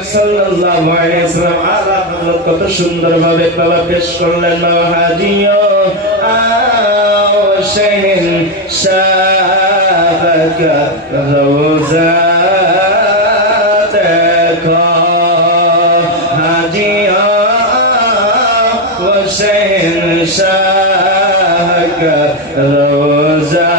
পাক সাল্লাল্লাহু আলাইহি ওয়াসাল্লাম আলা হযরত কত সুন্দরভাবে বাবা পেশ করলেন বাবা হাজিও আওশেন শাবাকা রওজা দেখো হাজিও আওশেন শাবাকা রওজা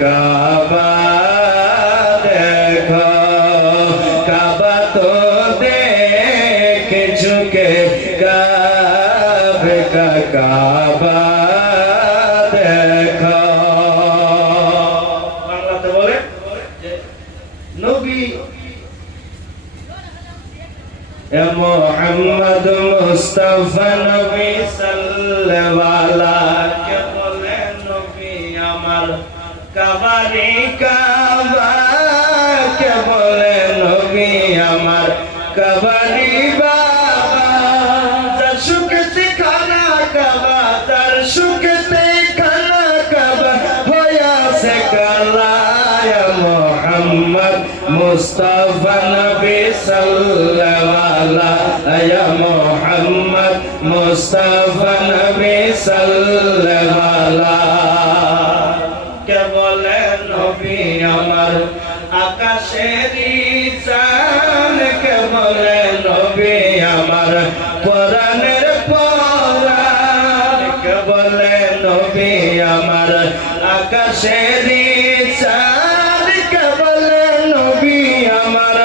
কাবা দেখো কাবা তো দেখে ঝুঁকে কাবে কাবা দেখো বাংলাতে বলে নবী এ মুহাম্মদ মুস্তাফা নবী সাল্লাল্লাহু কে বলে নবী আমার কাবারে কাবা কে বলে নবী আমার কাবারে বাবা তার সুখতে খানা কাবা তার সুখতে খানা কাবা হয়া সে কালায় মুহাম্মদ মুস্তাফা নবী সাল্লাল্লাহু আয়া মুহাম্মদ মুস্তাফা নবী সাল্লাল্লাহু কে বলে নবী আমার আকাশেরই চাঁদ কে বলে নবী আমার পরাণের পরাণ কে বলে নবী আমার আকাশেরই চাঁদ কে বলে নবী আমার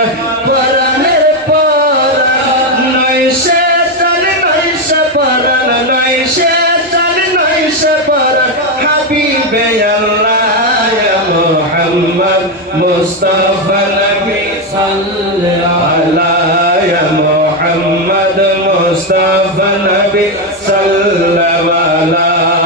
পরাণের পরাণ নয় সে চাঁদ নয় সে পরাণ নয় সে চাঁদ নয় সে পরাণ হাবিবে আল্লাহ মুহাম্মদ মুস্তাফা নবী সাল্লাল্লাহু আলাইহি মুহাম্মদ মুস্তাফা নবী সাল্লাল্লাহু